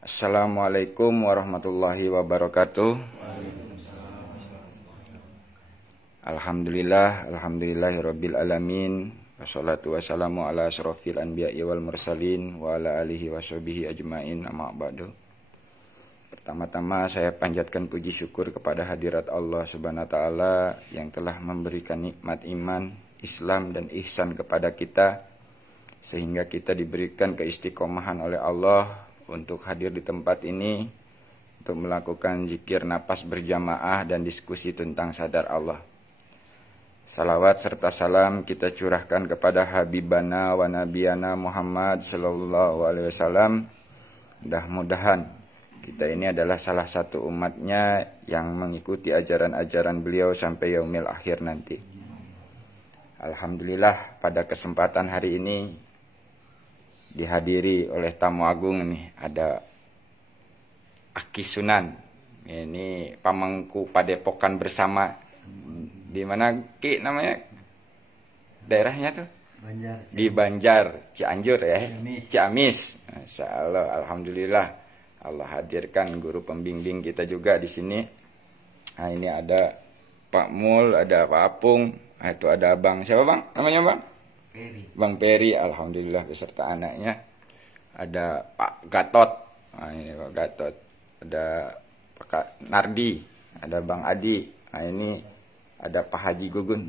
Assalamualaikum warahmatullahi wabarakatuh. Alhamdulillahirabbil alamin. Wassalatu wassalamu ala asyrofil anbiya'i wal mursalin wa ala alihi washabihi ajmain, amma ba'du. Pertama-tama saya panjatkan puji syukur kepada hadirat Allah Subhanahu wa taala yang telah memberikan nikmat iman, Islam dan ihsan kepada kita, sehingga kita diberikan keistiqomahan oleh Allah untuk hadir di tempat ini untuk melakukan zikir napas berjamaah dan diskusi tentang sadar Allah. Salawat serta salam kita curahkan kepada Habibana wa Nabiyana Muhammad sallallahu alaihi wasallam. Mudah-mudahan kita ini adalah salah satu umatnya yang mengikuti ajaran-ajaran beliau sampai yaumil akhir nanti. Alhamdulillah pada kesempatan hari ini dihadiri oleh tamu agung nih, ada Aki Sunan. Ini pamangku Padepokan bersama. Di mana Ki namanya? Daerahnya tuh? Banjar. Di Banjar, Cianjur ya. Ciamis. Masya Allah, alhamdulillah. Allah hadirkan guru pembimbing kita juga di sini. Nah, ini ada Pak Mul, ada Pak Apung, itu ada Bang siapa Bang? Namanya Bang? Peri. Bang Peri, alhamdulillah beserta anaknya. Ada Pak Gatot, nah, ini Pak Gatot. Ada Pak Nardi, ada Bang Adi. Nah, ini ada Pak Haji Gugun.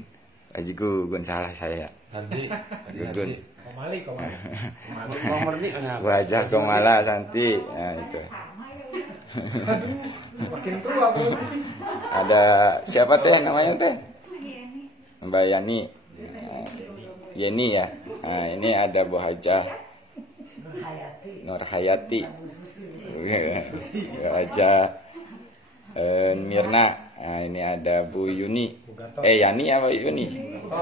Haji Gugun salah saya. Nardi. Gugun. Komali. Komali. Wajah Komala Santi. Nah, itu. Makin tua bro. Ada siapa teh namanya teh? Mbak Yani. Yeni ya. Nah, ini ada Bu Hajah Nur Hayati. Bu Hajah Mirna. Nah, ini ada Bu Yuni. Yani apa Yuni?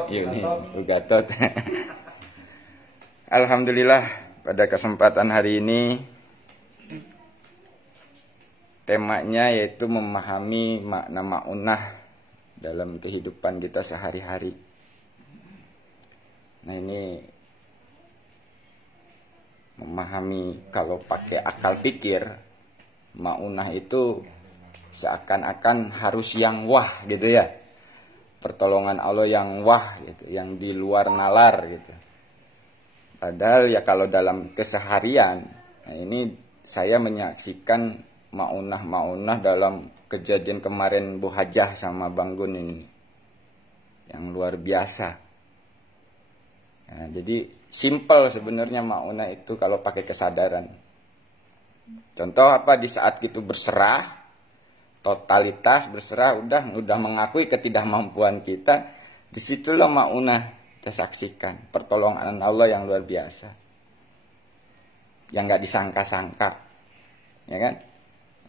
Yuni. Bu Gatot. Alhamdulillah pada kesempatan hari ini temanya yaitu memahami makna ma'unah dalam kehidupan kita sehari-hari. Nah, ini memahami kalau pakai akal pikir, ma'unah itu seakan-akan harus yang wah gitu ya. Pertolongan Allah yang wah gitu, yang di luar nalar gitu. Padahal ya kalau dalam keseharian, nah ini saya menyaksikan ma'unah dalam kejadian kemarin Bu Hajah sama Bang Gun ini. Yang luar biasa. Nah, jadi simpel sebenarnya ma'unah itu kalau pakai kesadaran. Contoh apa, di saat itu berserah, totalitas berserah, udah mengakui ketidakmampuan kita, disitulah ma'unah kita saksikan pertolongan Allah yang luar biasa, yang nggak disangka-sangka, ya kan?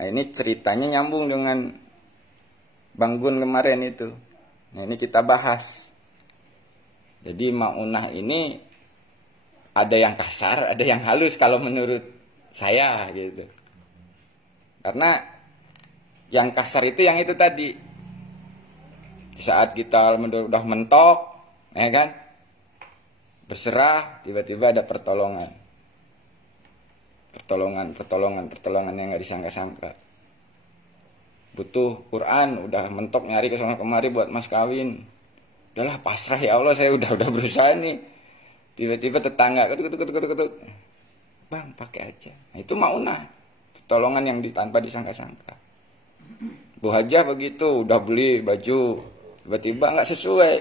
Nah, ini ceritanya nyambung dengan Bang Gun kemarin itu. Nah, ini kita bahas. Jadi ma'unah ini ada yang kasar, ada yang halus kalau menurut saya gitu. Karena yang kasar itu yang itu tadi. Di saat kita udah mentok, ya kan? Berserah, tiba-tiba ada pertolongan. Pertolongan yang nggak disangka-sangka. Butuh Quran, udah mentok nyari ke sana kemari buat mas kawin. Udahlah pasrah ya Allah, saya udah berusaha nih. Tiba-tiba tetangga ketuk. Bang, pakai aja. Nah, itu ma'unah. Pertolongan yang tanpa disangka-sangka. Bu Hajah begitu, udah beli baju, tiba-tiba nggak sesuai.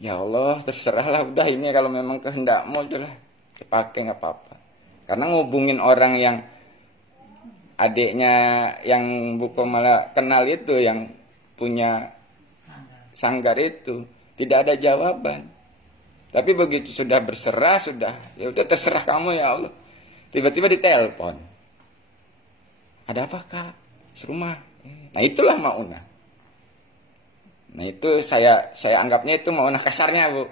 Ya Allah, terserahlah, udah ini kalau memang kehendakmu udahlah, dipakai nggak apa-apa. Karena ngubungin orang yang adiknya yang bukan malah kenal itu, yang punya sanggar itu, tidak ada jawaban. Tapi begitu sudah berserah, sudah ya udah terserah kamu ya Allah. Tiba-tiba ditelepon. Ada apa Kak? Serumah. Nah, itulah ma'unah. Nah, itu saya anggapnya itu ma'unah kasarnya, Bu.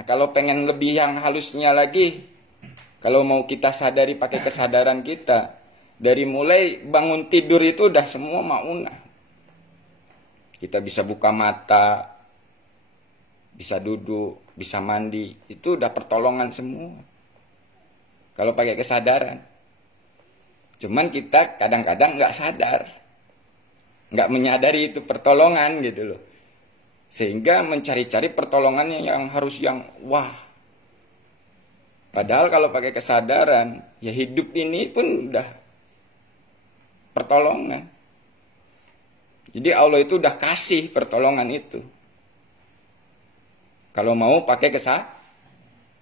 Nah, kalau pengen lebih yang halusnya lagi, kalau mau kita sadari pakai kesadaran kita, dari mulai bangun tidur itu udah semua ma'unah. Kita bisa buka mata, bisa duduk, bisa mandi, itu udah pertolongan semua. Kalau pakai kesadaran. Cuman kita kadang-kadang nggak sadar, nggak menyadari itu pertolongan gitu loh. Sehingga mencari-cari pertolongannya yang harus yang wah. Padahal kalau pakai kesadaran, ya hidup ini pun udah pertolongan. Jadi Allah itu udah kasih pertolongan itu. Kalau mau pakai kesadaran.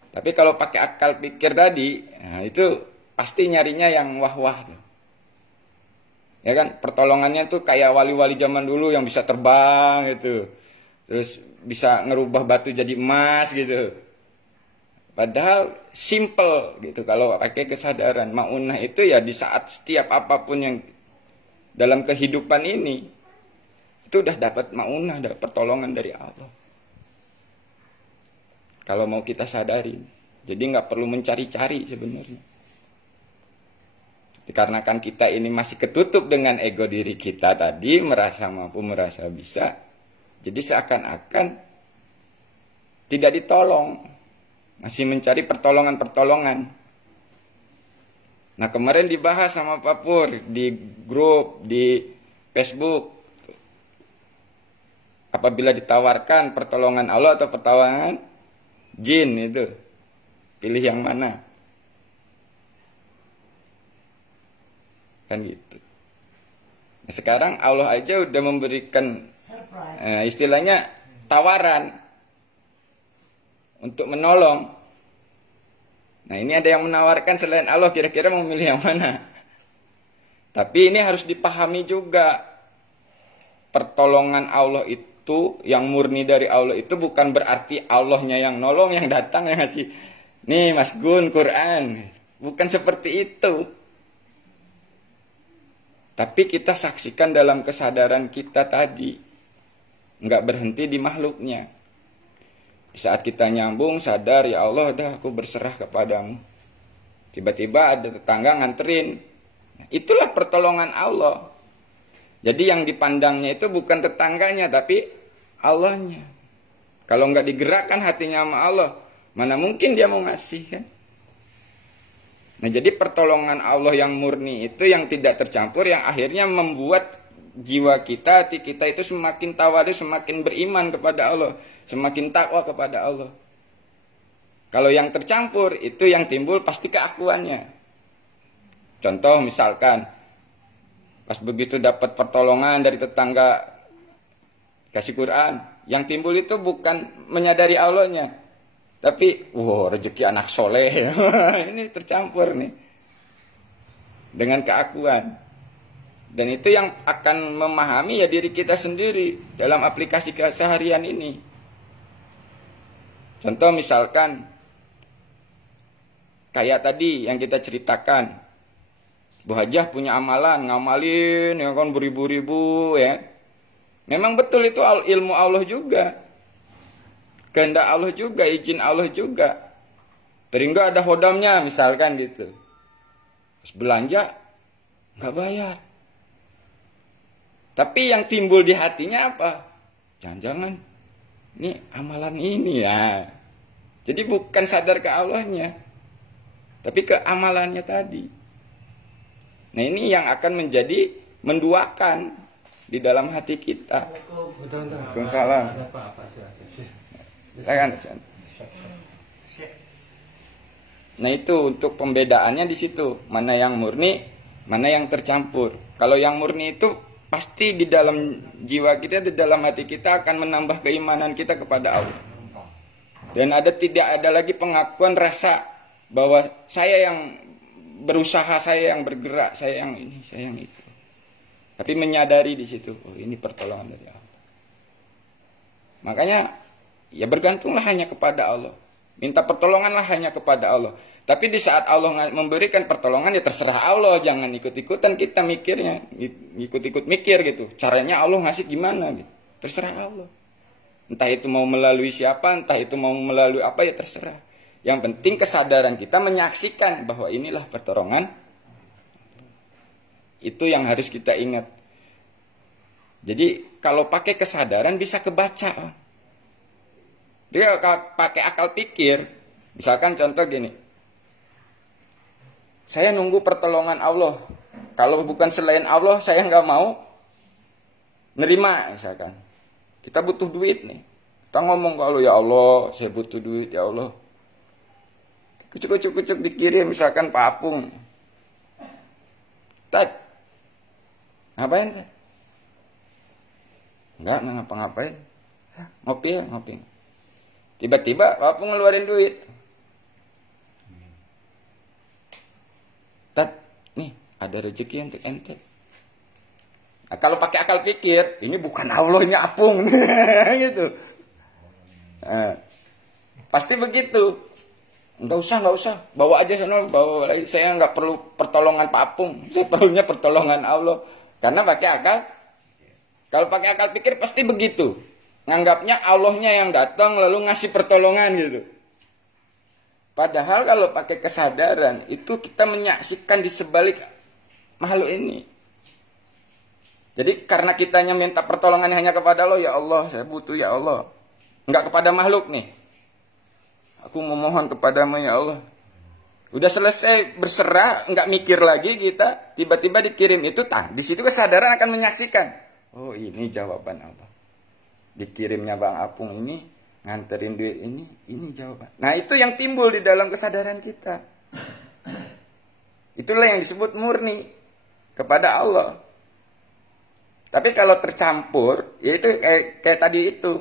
Tapi kalau pakai akal pikir tadi, nah itu pasti nyarinya yang wah-wah tuh. Ya kan, pertolongannya tuh kayak wali-wali zaman dulu yang bisa terbang gitu. Terus bisa ngerubah batu jadi emas gitu. Padahal simple gitu kalau pakai kesadaran. Ma'unah itu ya di saat setiap apapun yang dalam kehidupan ini itu udah dapat ma'unah, dapat pertolongan dari Allah. Kalau mau kita sadari. Jadi nggak perlu mencari-cari sebenarnya. Dikarenakan kita ini masih ketutup dengan ego diri kita tadi, merasa mampu, merasa bisa. Jadi seakan-akan tidak ditolong, masih mencari pertolongan-pertolongan. Nah kemarin dibahas sama Pak Pur di grup, di Facebook. Apabila ditawarkan pertolongan Allah atau pertolongan jin itu, pilih yang mana? Kan gitu. Nah, sekarang Allah aja udah memberikan istilahnya tawaran untuk menolong. Nah ini ada yang menawarkan selain Allah, kira-kira mau milih yang mana? Tapi ini harus dipahami juga, pertolongan Allah itu yang murni dari Allah itu bukan berarti Allahnya yang nolong, yang datang yang ngasih nih Mas Gun Quran, bukan seperti itu. Tapi kita saksikan dalam kesadaran kita tadi, nggak berhenti di makhluknya. Di saat kita nyambung, sadar, ya Allah, dah aku berserah kepadamu. Tiba-tiba ada tetangga nganterin. Itulah pertolongan Allah. Jadi yang dipandangnya itu bukan tetangganya, tapi Allahnya. Kalau nggak digerakkan hatinya sama Allah, mana mungkin dia mau ngasih kan? Nah jadi pertolongan Allah yang murni itu yang tidak tercampur, yang akhirnya membuat jiwa kita, hati kita itu semakin tawadu, semakin beriman kepada Allah, semakin takwa kepada Allah. Kalau yang tercampur itu yang timbul pasti keakuannya. Contoh misalkan pas begitu dapat pertolongan dari tetangga kasih Quran, yang timbul itu bukan menyadari Allahnya, tapi rezeki anak soleh. Ini tercampur nih dengan keakuan. Dan itu yang akan memahami ya diri kita sendiri dalam aplikasi keseharian ini. Contoh misalkan kayak tadi yang kita ceritakan, Bu Hajah punya amalan, ngamalin ya kan beribu-ribu ya. Memang betul itu ilmu Allah juga, kehendak Allah juga, izin Allah juga. Terhingga ada hodamnya misalkan gitu. Terus belanja nggak bayar. Tapi yang timbul di hatinya apa? Jangan-jangan ini amalan ini ya. Jadi bukan sadar ke Allahnya, tapi ke amalannya tadi. Nah ini yang akan menjadi menduakan di dalam hati kita. Waalaikumsalam. Nah itu untuk pembedaannya di situ, mana yang murni, mana yang tercampur. Kalau yang murni itu pasti di dalam jiwa kita, di dalam hati kita akan menambah keimanan kita kepada Allah. Dan tidak ada lagi pengakuan rasa bahwa saya yang berusaha, saya yang bergerak, saya yang ini, saya yang itu. Tapi menyadari di situ, oh ini pertolongan dari Allah. Makanya ya bergantunglah hanya kepada Allah. Minta pertolonganlah hanya kepada Allah. Tapi di saat Allah memberikan pertolongan ya terserah Allah, jangan ikut-ikutan kita mikirnya, ikut-ikut mikir gitu. Caranya Allah ngasih gimana gitu. Terserah Allah. Entah itu mau melalui siapa, entah itu mau melalui apa ya terserah. Yang penting kesadaran kita menyaksikan bahwa inilah pertolongan. Itu yang harus kita ingat. Jadi kalau pakai kesadaran bisa kebaca. Dia pakai akal pikir. Misalkan contoh gini. Saya nunggu pertolongan Allah kalau bukan selain Allah saya nggak mau nerima misalkan. Kita butuh duit nih. Kita ngomong kalau ya Allah saya butuh duit ya Allah. Kucuk-kucuk dikirim misalkan Pak Apung. Tat. Ngapain Tat? Enggak ngapa-ngapain. Ngopi ya, ngopi. Tiba-tiba Pak Apung ngeluarin duit. Tat, nih ada rezeki untuk ente. Nah, kalau pakai akal pikir, ini bukan Allahnya Apung, gitu. Nah, pasti begitu. Nggak usah, bawa aja sana, bawa. Saya nggak perlu pertolongan Pak Apung, saya perlunya pertolongan Allah. Karena pakai akal. Kalau pakai akal pikir pasti begitu. Nganggapnya Allahnya yang datang lalu ngasih pertolongan gitu. Padahal kalau pakai kesadaran itu kita menyaksikan di sebalik makhluk ini. Jadi karena kitanya minta pertolongan hanya kepada Allah, ya Allah saya butuh ya Allah. Enggak kepada makhluk nih. Aku memohon kepadamu ya Allah. Udah selesai berserah, enggak mikir lagi kita, tiba-tiba dikirim itu, di situ kesadaran akan menyaksikan. Oh ini jawaban Allah. Dikirimnya Bang Apung ini, nganterin duit ini jawaban. Nah itu yang timbul di dalam kesadaran kita. Itulah yang disebut murni kepada Allah. Tapi kalau tercampur, ya itu kayak tadi itu.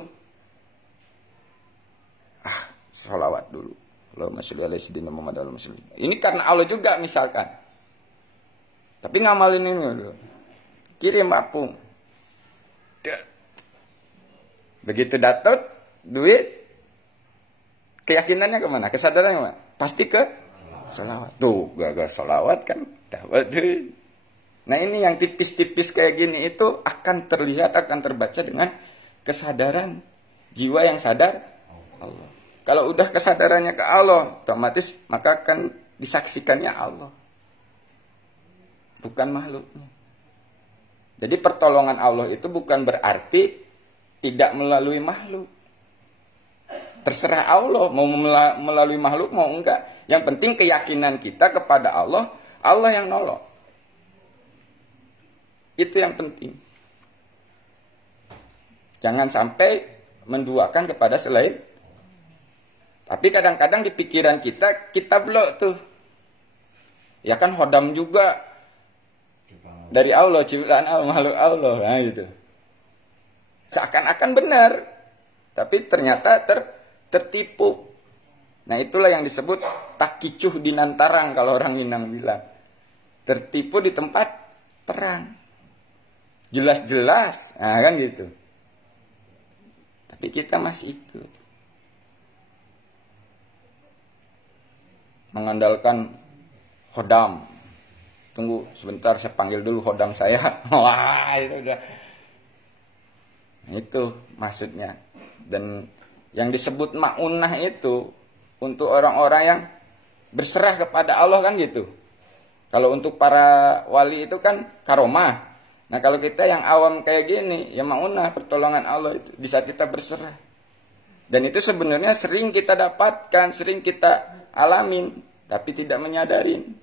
Sholawat dulu. Allahumma sholli ala sayyidina Muhammad wa ala muslim. Ini karena Allah juga misalkan. Tapi ngamalin ini dulu. Kirim Apung. Begitu dapat duit, keyakinannya kemana? Kesadarannya kemana? Pasti ke sholawat. Tuh, gagal sholawat kan dapat duit. Nah ini yang tipis-tipis kayak gini itu akan terlihat, akan terbaca dengan kesadaran jiwa yang sadar Allah. Kalau udah kesadarannya ke Allah, otomatis maka akan disaksikannya Allah. Bukan makhluknya. Jadi pertolongan Allah itu bukan berarti tidak melalui makhluk. Terserah Allah, mau melalui makhluk mau enggak. Yang penting keyakinan kita kepada Allah, Allah yang nolong. Itu yang penting. Jangan sampai menduakan kepada selain. Tapi kadang-kadang di pikiran kita blok tuh. Ya kan hodam juga. Dari Allah, ciptaan Allah, makhluk Allah. Nah gitu. Seakan-akan benar. Tapi ternyata tertipu. Nah itulah yang disebut takicuh dinantarang kalau orang Minang bilang. Tertipu di tempat terang. Jelas-jelas, nah kan gitu. Tapi kita masih ikut. Mengandalkan hodam. Tunggu sebentar saya panggil dulu hodam saya. Wah itu udah. Itu maksudnya. Dan yang disebut ma'unah itu untuk orang-orang yang berserah kepada Allah kan gitu. Kalau untuk para wali itu kan karomah. Nah kalau kita yang awam kayak gini, ya ma'unah pertolongan Allah itu di saat kita berserah. Dan itu sebenarnya sering kita dapatkan, sering kita alamin, tapi tidak menyadarin.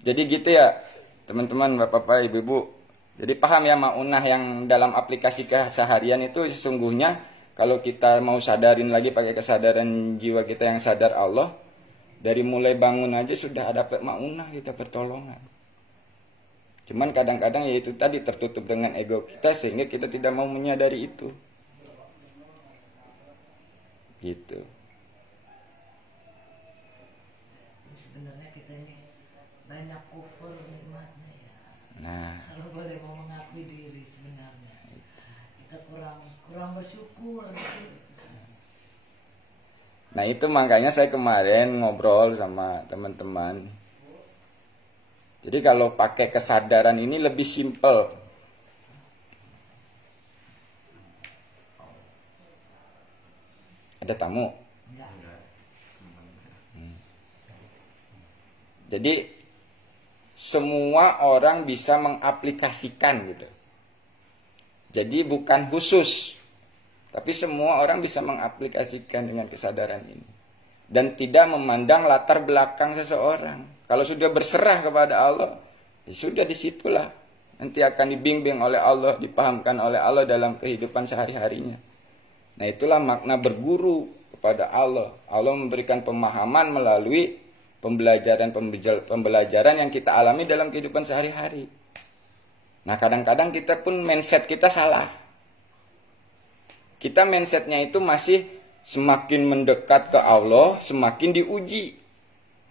Jadi gitu ya teman-teman, bapak-bapak, ibu-ibu. Jadi paham ya ma'unah yang dalam aplikasi keseharian itu sesungguhnya kalau kita mau sadarin lagi pakai kesadaran jiwa kita yang sadar Allah, dari mulai bangun aja sudah ada ma'unah kita pertolongan. Cuman kadang-kadang ya itu tadi tertutup dengan ego kita sehingga kita tidak mau menyadari itu. Gitu. Sebenarnya kita ini banyak kufur nikmatnya ya. Nah, Kalau boleh mau mengakui diri sebenarnya kita kurang bersyukur. nah itu makanya saya kemarin ngobrol sama teman-teman. Jadi kalau pakai kesadaran ini lebih simpel. Ada tamu. Jadi semua orang bisa mengaplikasikan gitu. Jadi bukan khusus Tapi semua orang bisa mengaplikasikan dengan kesadaran ini. Dan tidak memandang latar belakang seseorang. Kalau sudah berserah kepada Allah, ya sudah disitulah. Nanti akan dibimbing oleh Allah, dipahamkan oleh Allah dalam kehidupan sehari-harinya. Nah itulah makna berguru kepada Allah. Allah memberikan pemahaman melalui pembelajaran yang kita alami dalam kehidupan sehari-hari. Nah kadang-kadang kita pun mindset kita salah. Kita mindsetnya itu masih semakin mendekat ke Allah, semakin diuji.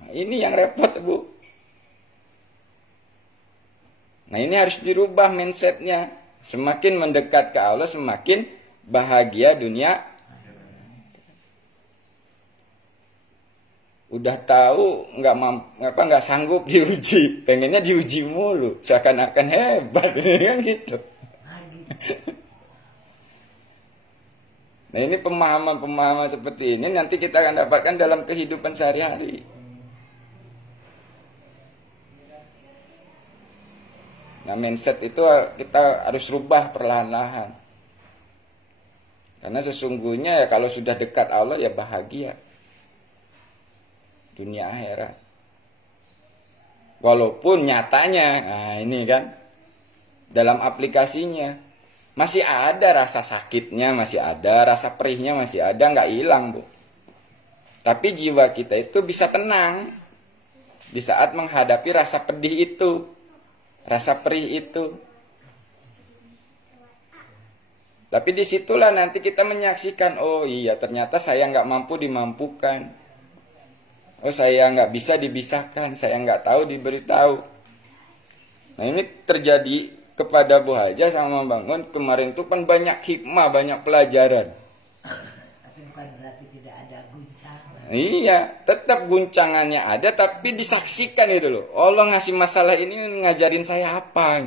Nah, ini yang repot, Bu. Nah ini harus dirubah mindsetnya. Semakin mendekat ke Allah, semakin bahagia dunia. Udah tahu nggak sanggup diuji, pengennya diuji mulu, seakan-akan hebat, kan gitu. Nah ini pemahaman-pemahaman seperti ini nanti kita akan dapatkan dalam kehidupan sehari-hari. Nah mindset itu kita harus rubah perlahan-lahan. Karena sesungguhnya ya kalau sudah dekat Allah ya bahagia. Dunia akhirat. Walaupun nyatanya, nah ini kan, dalam aplikasinya masih ada rasa sakitnya, masih ada rasa perihnya, masih ada, nggak hilang, Bu. Tapi jiwa kita itu bisa tenang di saat menghadapi rasa pedih itu, rasa perih itu. Tapi disitulah nanti kita menyaksikan, oh iya ternyata saya nggak mampu dimampukan. Oh saya nggak bisa dibisahkan, saya nggak tahu diberitahu. Nah ini terjadi kepada Bu Haja sama Bang Bangun kemarin itu kan banyak hikmah, banyak pelajaran. Tapi bukan berarti tidak ada guncangan. Iya, tetap guncangannya ada tapi disaksikan itu loh. Allah ngasih masalah ini ngajarin saya apa?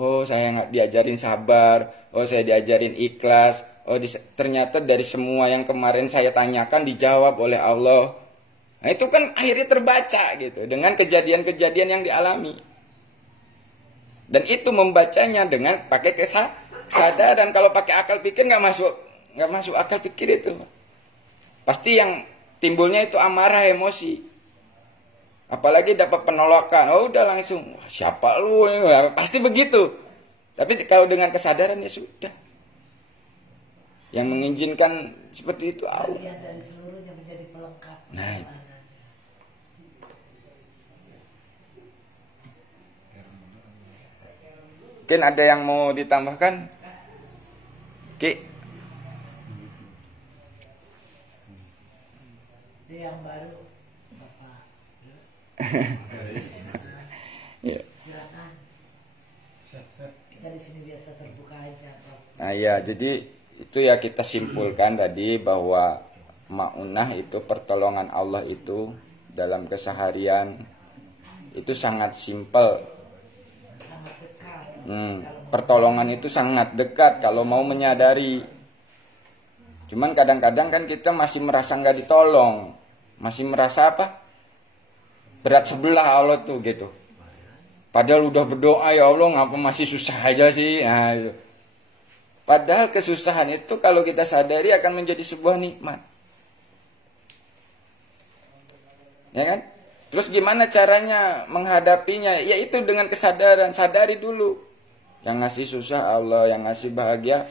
Oh saya nggak diajarin sabar, oh saya diajarin ikhlas. Oh ternyata dari semua yang kemarin saya tanyakan dijawab oleh Allah. Nah itu kan akhirnya terbaca gitu dengan kejadian-kejadian yang dialami. Dan itu membacanya dengan pakai kesadaran. Kalau pakai akal pikir nggak masuk akal pikir itu. Pasti yang timbulnya itu amarah, emosi. Apalagi dapat penolakan, oh udah langsung siapa lu? Pasti begitu. Tapi kalau dengan kesadaran ya sudah. Yang mengizinkan seperti itu Allah. Bagian dari seluruhnya menjadi pelengkap. Nah, mungkin ada yang mau ditambahkan? Ki? Itu yang baru, Bapak. Ya. Silakan. Kita di sini biasa terbuka aja, Pak. Nah ya, jadi itu ya kita simpulkan tadi bahwa ma'unah itu pertolongan Allah itu dalam keseharian itu sangat simpel. Pertolongan itu sangat dekat kalau mau menyadari. Cuman kadang-kadang kan kita masih merasa nggak ditolong, masih merasa apa? Berat sebelah Allah tuh gitu. Padahal udah berdoa ya Allah ngapa masih susah aja sih. Nah, itu. Padahal kesusahan itu kalau kita sadari akan menjadi sebuah nikmat. Ya kan? Terus gimana caranya menghadapinya? Yaitu dengan kesadaran. Sadari dulu. Yang ngasih susah Allah, yang ngasih bahagia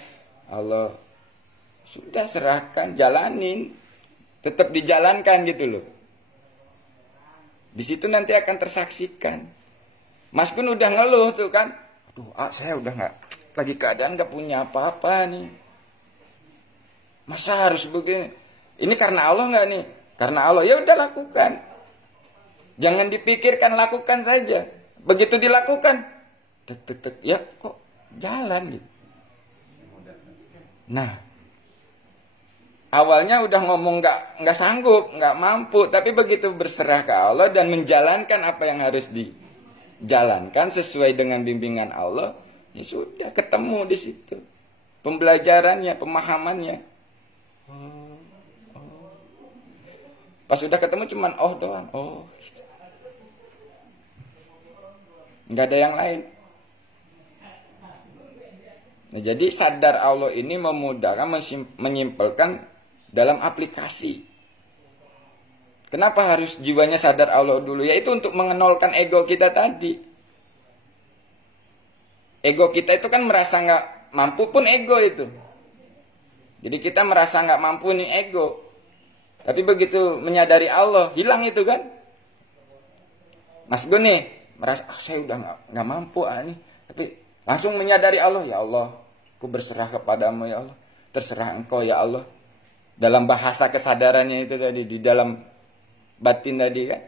Allah. Sudah serahkan, jalanin. Tetap dijalankan gitu loh. Di situ nanti akan tersaksikan. Mas Gun udah ngeluh tuh kan. Aduh, saya udah nggak, lagi keadaan nggak punya apa-apa nih. Masa harus begini? Ini karena Allah nggak nih? Karena Allah, ya udah lakukan. Jangan dipikirkan, lakukan saja. Begitu dilakukan, tek, ya kok jalan gitu. Nah, awalnya udah ngomong nggak sanggup, nggak mampu, tapi begitu berserah ke Allah dan menjalankan apa yang harus dijalankan sesuai dengan bimbingan Allah, ya sudah ketemu di situ pembelajarannya, pemahamannya. Pas udah ketemu cuman doang, nggak ada yang lain. Nah, jadi sadar Allah ini memudahkan, menyimpelkan dalam aplikasi. Kenapa harus jiwanya sadar Allah dulu? Yaitu untuk mengenolkan ego kita tadi. Ego kita itu kan merasa nggak mampu pun ego itu. Jadi kita merasa nggak mampu nih ego. Tapi begitu menyadari Allah, hilang itu kan. Mas Gun nih, merasa saya udah nggak mampu nih. Tapi langsung menyadari Allah, ya Allah, aku berserah kepadamu ya Allah. Terserah engkau ya Allah. Dalam bahasa kesadarannya itu tadi, di dalam batin tadi kan.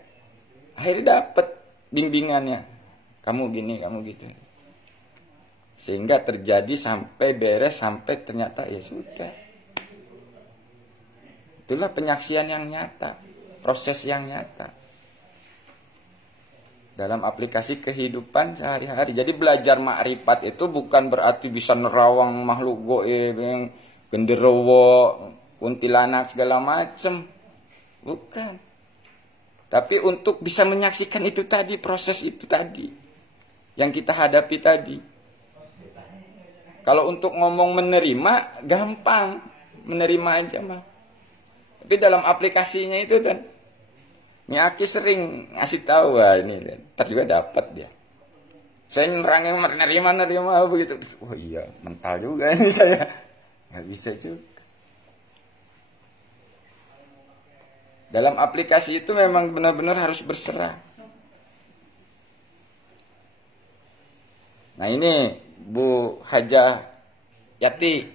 Akhirnya dapat bimbingannya. Kamu gini, kamu gitu. Sehingga terjadi sampai beres, sampai ternyata ya sudah. Itulah penyaksian yang nyata, proses yang nyata. Dalam aplikasi kehidupan sehari-hari. Jadi belajar makrifat itu bukan berarti bisa nerawang makhluk goib yang genderuwo, kuntilanak segala macam. Bukan. Tapi untuk bisa menyaksikan itu tadi, proses itu tadi yang kita hadapi tadi. Kalau untuk ngomong menerima, gampang. Menerima aja mah. Tapi dalam aplikasinya itu kan, Miyaki sering ngasih tahu, wah ini, ntar juga dapat dia. Saya nerangin menerima begitu. Oh iya, mental juga ini saya. Nggak bisa juga. Dalam aplikasi itu memang benar-benar harus berserah. Nah ini Bu Hajah Yati,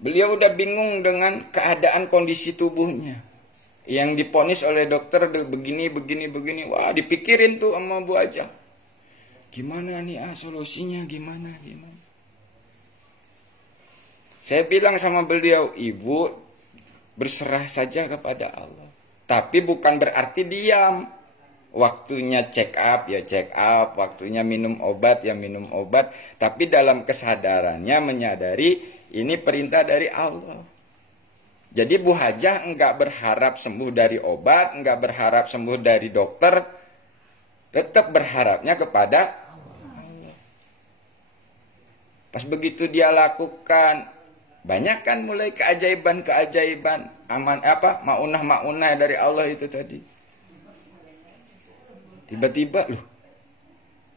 beliau udah bingung dengan keadaan kondisi tubuhnya yang diponis oleh dokter begini. Wah, dipikirin tuh sama Bu Hajah. Gimana nih solusinya gimana? Saya bilang sama beliau, Ibu berserah saja kepada Allah. Tapi bukan berarti diam. Waktunya check up ya check up, waktunya minum obat ya minum obat, tapi dalam kesadarannya menyadari ini perintah dari Allah. Jadi Bu Hajah enggak berharap sembuh dari obat, enggak berharap sembuh dari dokter, tetap berharapnya kepada Allah. Pas begitu dia lakukan, banyak kan mulai keajaiban maunah dari Allah itu tadi. Tiba-tiba loh,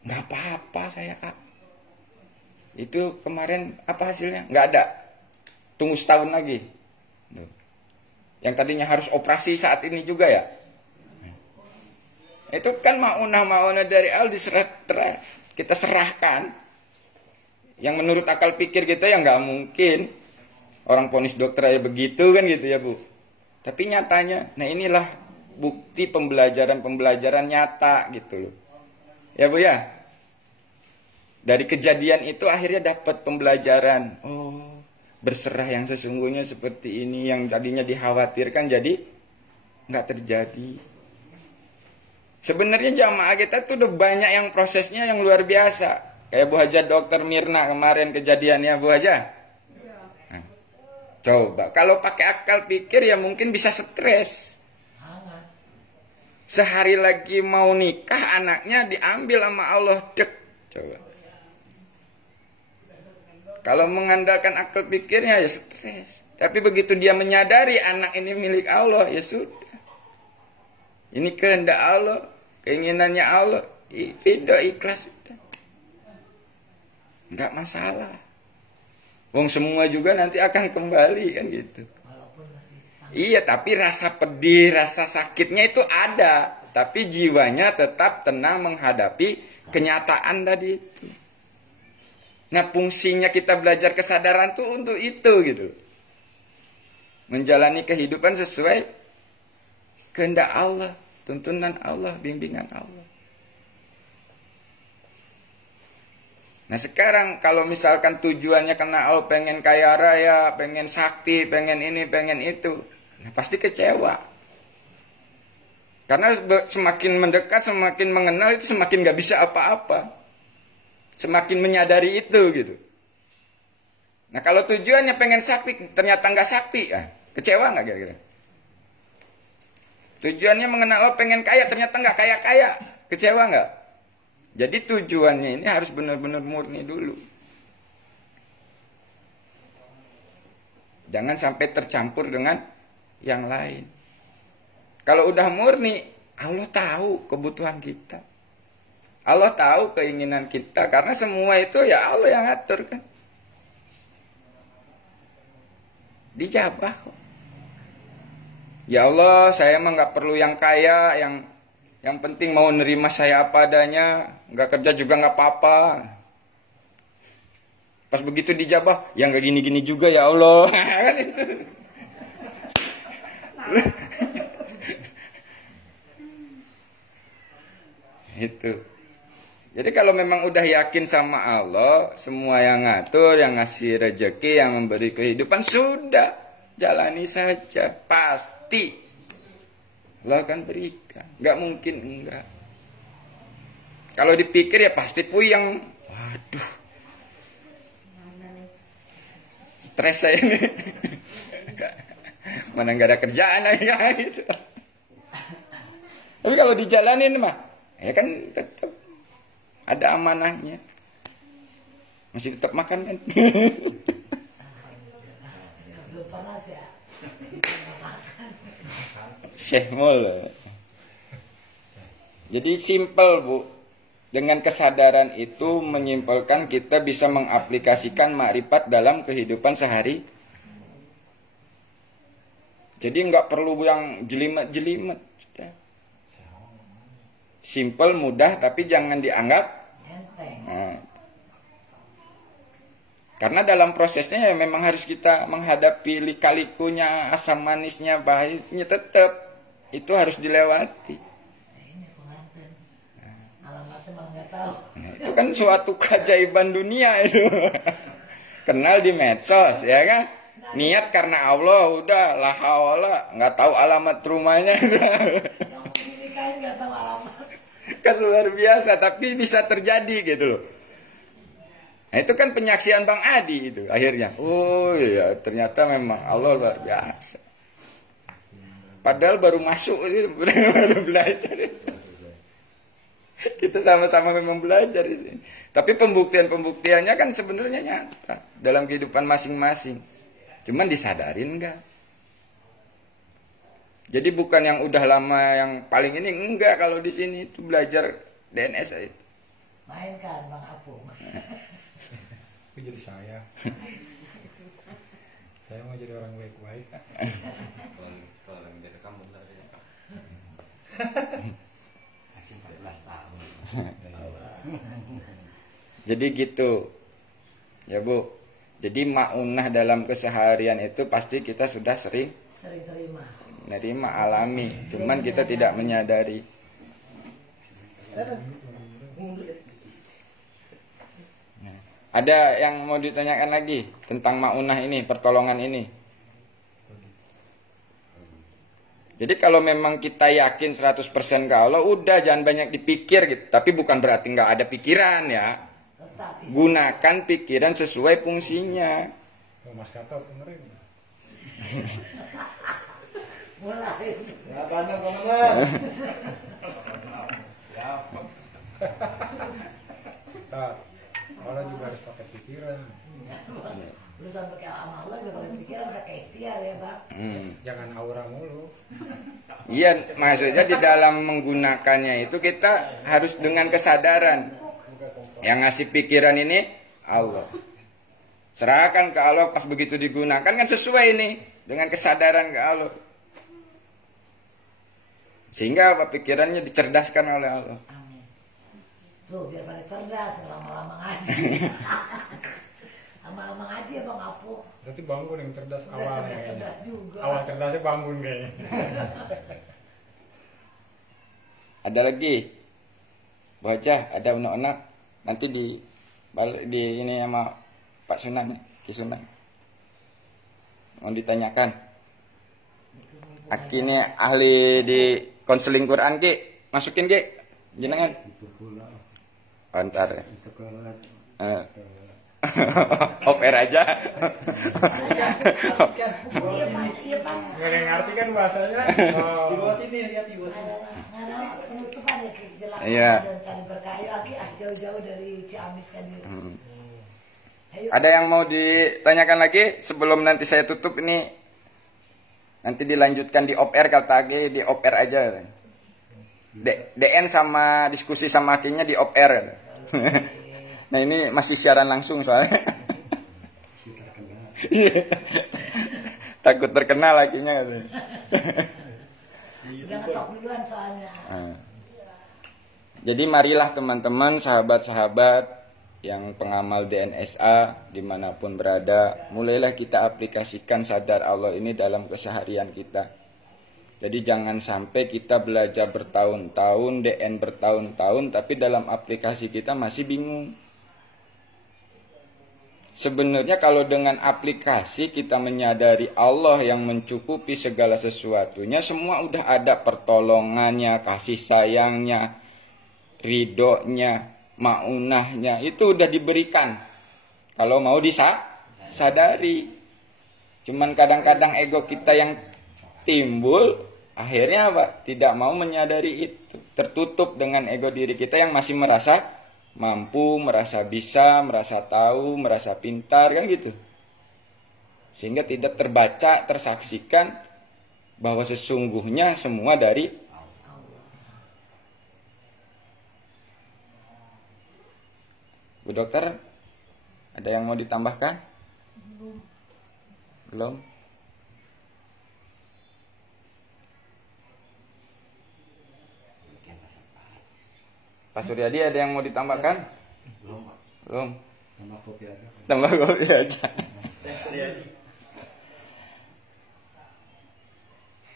nggak apa-apa saya Kak. Itu kemarin apa hasilnya? Nggak ada. Tunggu setahun lagi. Yang tadinya harus operasi saat ini juga ya. Itu kan maunah dari Allah kita serahkan. Yang menurut akal pikir kita ya nggak mungkin. Orang ponis dokter aja begitu kan gitu ya Bu. Tapi nyatanya, nah inilah bukti pembelajaran nyata gitu loh. Ya Bu ya. Dari kejadian itu akhirnya dapat pembelajaran. Oh, berserah yang sesungguhnya seperti ini, yang tadinya dikhawatirkan jadi nggak terjadi. Sebenarnya jamaah kita tuh udah banyak yang prosesnya yang luar biasa. Kayak Bu Hajah Dokter Mirna kemarin kejadiannya Bu Hajah. Nah, coba kalau pakai akal pikir ya mungkin bisa stres. Sehari lagi mau nikah, anaknya diambil sama Allah. Dek. Coba. Kalau mengandalkan akal pikirnya ya stres. Tapi begitu dia menyadari anak ini milik Allah, ya sudah. Ini kehendak Allah, keinginannya Allah. Ridho ikhlas sudah. Enggak masalah. Wong semua juga nanti akan kembali kan gitu. Iya, tapi rasa pedih, rasa sakitnya itu ada. Tapi jiwanya tetap tenang menghadapi kenyataan tadi itu. Nah, fungsinya kita belajar kesadaran tuh untuk itu gitu. Menjalani kehidupan sesuai kehendak Allah, tuntunan Allah, bimbingan Allah. Nah sekarang kalau misalkan tujuannya karena Allah pengen kaya raya, pengen sakti, pengen ini, pengen itu. Nah, pasti kecewa. Karena semakin mendekat, semakin mengenal itu semakin gak bisa apa-apa. Semakin menyadari itu gitu. Nah kalau tujuannya pengen sakti, ternyata gak sakti, kecewa gak kira-kira? Tujuannya mengenal Allah pengen kaya, ternyata gak kaya-kaya, kecewa gak? Jadi tujuannya ini harus benar-benar murni dulu. Jangan sampai tercampur dengan yang lain. Kalau udah murni, Allah tahu kebutuhan kita. Allah tahu keinginan kita. Karena semua itu ya Allah yang atur kan. Dijabah kok. Ya Allah, saya mah nggak perlu yang kaya, yang penting mau nerima saya apa adanya, nggak kerja juga nggak apa-apa. Pas begitu dijabah, yang nggak gini-gini juga ya Allah. Kan itu. Itu. Jadi kalau memang udah yakin sama Allah, semua yang ngatur, yang ngasih rezeki, yang memberi kehidupan, sudah jalani saja. Pasti Allah akan berikan. Nggak mungkin enggak. Kalau dipikir ya pasti puyeng. Waduh, stres saya ini. Mana nggak ada kerjaan lagi gitu. Tapi kalau dijalanin mah, ya kan tetap ada amanahnya. Masih tetap makan kan. Belum panas ya. Syekh Mul. Jadi simpel Bu. Dengan kesadaran itu menyimpulkan kita bisa mengaplikasikan makrifat dalam kehidupan sehari. Jadi nggak perlu yang jelimet-jelimet. Simpel, mudah, tapi jangan dianggap. Nah, karena dalam prosesnya ya memang harus kita menghadapi lika-likunya, asam manisnya, pahitnya tetap. Itu harus dilewati. Nah, itu kan suatu keajaiban dunia itu. Kenal di medsos, ya kan? Niat karena Allah, udah la hawla, nggak tahu alamat rumahnya. Kan luar biasa, tapi bisa terjadi gitu loh. Nah, itu kan penyaksian Bang Adi itu akhirnya. Oh iya, ternyata memang Allah luar biasa. Padahal baru masuk itu, baru belajar. Kita sama-sama memang belajar di sini. Tapi pembuktiannya kan sebenarnya nyata dalam kehidupan masing-masing. Cuman disadarin enggak? Jadi bukan yang udah lama yang paling ini, enggak. Kalau di sini itu belajar DNS itu. Mainkan Bang Apung. Itu jadi saya. Saya mau jadi orang baik-baik. Kalau yang dari kamu tadi. Masih 14 tahun. Jadi gitu. Ya Bu. Jadi maunah dalam keseharian itu pasti kita sudah sering terima. Menerima alami, cuman kita tidak menyadari. Nah, ada yang mau ditanyakan lagi tentang maunah ini, pertolongan ini? Jadi kalau memang kita yakin 100% ke Allah, udah jangan banyak dipikir gitu. Tapi bukan berarti nggak ada pikiran ya. Gunakan pikiran sesuai fungsinya. Mas Kato benerin. Mulai. Apanya komandan? Siapa? Tat, orang juga harus pakai pikiran. Berusaha pakai amal Allah juga pakai pikiran, pakai ikhtiar ya Bang. Jangan aura mulu. Iya, maksudnya di dalam menggunakannya itu kita harus dengan kesadaran. Yang ngasih pikiran ini Allah. Serahkan ke Allah, pas begitu digunakan kan sesuai nih dengan kesadaran ke Allah. Sehingga apa pikirannya dicerdaskan oleh Allah. Amin. Tuh biar pada cerdas, lama-lama ngaji. Lama-lama ngaji ya Bang Apung. Berarti bangun yang cerdas awal. Cerdas juga. Awal cerdasnya bangun kayaknya. Ada lagi, bocah, ada anak-anak nanti di ini sama Pak Sunan, Ki Sunan. Mau ditanyakan. Aki ini ahli di konseling Quran Ki, masukin Ki, jenengan. Antar ya. Oper aja. Nggak ada yang ngerti kan bahasanya. Di bawah sini, lihat di bawah sini. Penutupan ya jelas Iya. dan saling berkah lagi jauh-jauh dari Ciamis kan. Ada yang mau ditanyakan lagi sebelum nanti saya tutup ini? Nanti dilanjutkan di off air, kata Agi di off air aja. DN sama diskusi sama Akinya di off air. Nah ini masih siaran langsung soalnya. Takut terkenal Akinya. Udah ngetok duluan soalnya. Jadi marilah teman-teman, sahabat-sahabat yang pengamal DNSA dimanapun berada, mulailah kita aplikasikan sadar Allah ini dalam keseharian kita. Jadi jangan sampai kita belajar bertahun-tahun, DN bertahun-tahun, tapi dalam aplikasi kita masih bingung. Sebenarnya kalau dengan aplikasi kita menyadari Allah yang mencukupi segala sesuatunya, semua udah ada pertolongannya, kasih sayangnya, ridhonya, maunahnya, itu udah diberikan. Kalau mau disadari. Cuman kadang-kadang ego kita yang timbul, akhirnya apa? Tidak mau menyadari itu. Tertutup dengan ego diri kita yang masih merasa mampu, merasa bisa, merasa tahu, merasa pintar, kan gitu. Sehingga tidak terbaca, tersaksikan bahwa sesungguhnya semua dari Bu Dokter, ada yang mau ditambahkan? Belum? Pak Suryadi ada yang mau ditambahkan? Belum, Pak. Belum. Tambah kopi aja. Tambah kopi aja.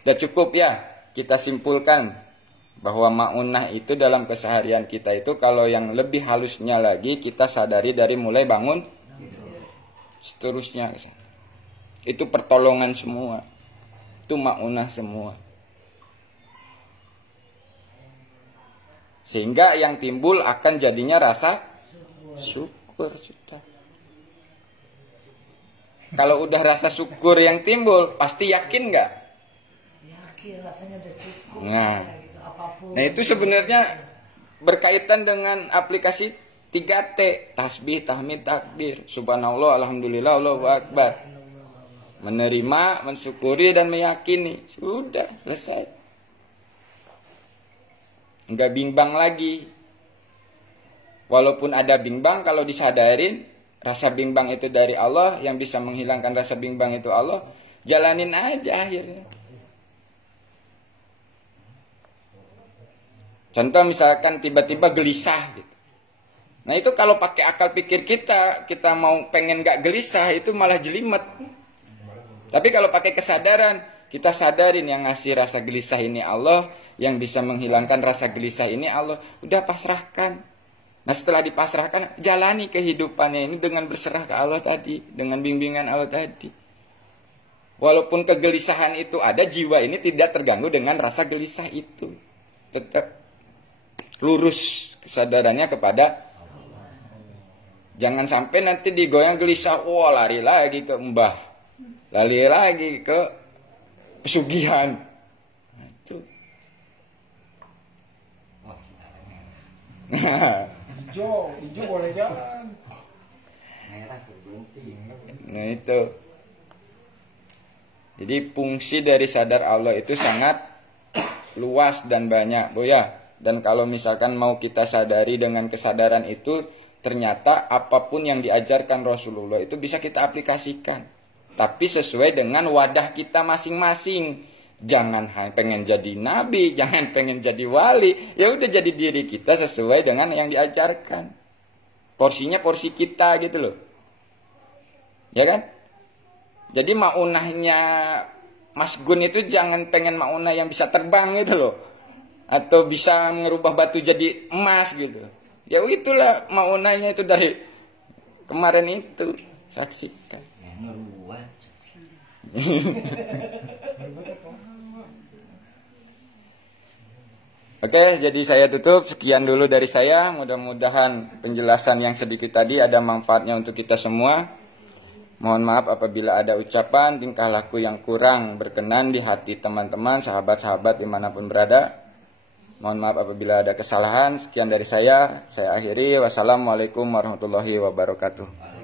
Sudah cukup ya, kita simpulkan bahwa ma'unah itu dalam keseharian kita itu, kalau yang lebih halusnya lagi kita sadari dari mulai bangun seterusnya. Itu pertolongan semua. Itu ma'unah semua. Sehingga yang timbul akan jadinya rasa syukur. Kalau udah rasa syukur yang timbul, pasti yakin nggak? Yakin, rasanya udah cukup. Nah itu sebenarnya berkaitan dengan aplikasi 3T, tasbih, tahmid, takbir, subhanallah, alhamdulillah, Allahu akbar. Menerima, mensyukuri dan meyakini. Sudah selesai. Enggak bimbang lagi. Walaupun ada bimbang, kalau disadarin rasa bimbang itu dari Allah, yang bisa menghilangkan rasa bimbang itu Allah, jalanin aja akhirnya. Contoh misalkan tiba-tiba gelisah gitu. Nah itu kalau pakai akal pikir kita mau pengen gak gelisah, itu malah jelimet. Tapi kalau pakai kesadaran, kita sadarin yang ngasih rasa gelisah ini Allah, yang bisa menghilangkan rasa gelisah ini Allah, udah pasrahkan. Nah setelah dipasrahkan, jalani kehidupannya ini dengan berserah ke Allah tadi, dengan bimbingan Allah tadi. Walaupun kegelisahan itu ada, jiwa ini tidak terganggu dengan rasa gelisah itu. Tetap lurus kesadarannya kepada, jangan sampai nanti digoyang gelisah, wah lari lagi ke mbah, lari lagi ke pesugihan. Nah, itu. Hijau boleh jalan. Merah berhenti. Nah itu. Jadi fungsi dari sadar Allah itu sangat luas dan banyak, Bu ya. Dan kalau misalkan mau kita sadari dengan kesadaran itu, ternyata apapun yang diajarkan Rasulullah itu bisa kita aplikasikan. Tapi sesuai dengan wadah kita masing-masing. Jangan pengen jadi nabi, jangan pengen jadi wali. Ya udah jadi diri kita sesuai dengan yang diajarkan. Porsinya porsi kita gitu loh. Ya kan? Jadi maunahnya Mas Gun itu jangan pengen maunah yang bisa terbang gitu loh. Atau bisa ngerubah batu jadi emas gitu. Ya itulah maunahnya itu dari kemarin itu. Saksikan. Ngeruat. Oke, jadi saya tutup. Sekian dulu dari saya. Mudah-mudahan penjelasan yang sedikit tadi ada manfaatnya untuk kita semua. Mohon maaf apabila ada ucapan, tingkah laku yang kurang berkenan di hati teman-teman, sahabat-sahabat dimanapun berada. Mohon maaf apabila ada kesalahan. Sekian dari saya akhiri. Wassalamualaikum warahmatullahi wabarakatuh.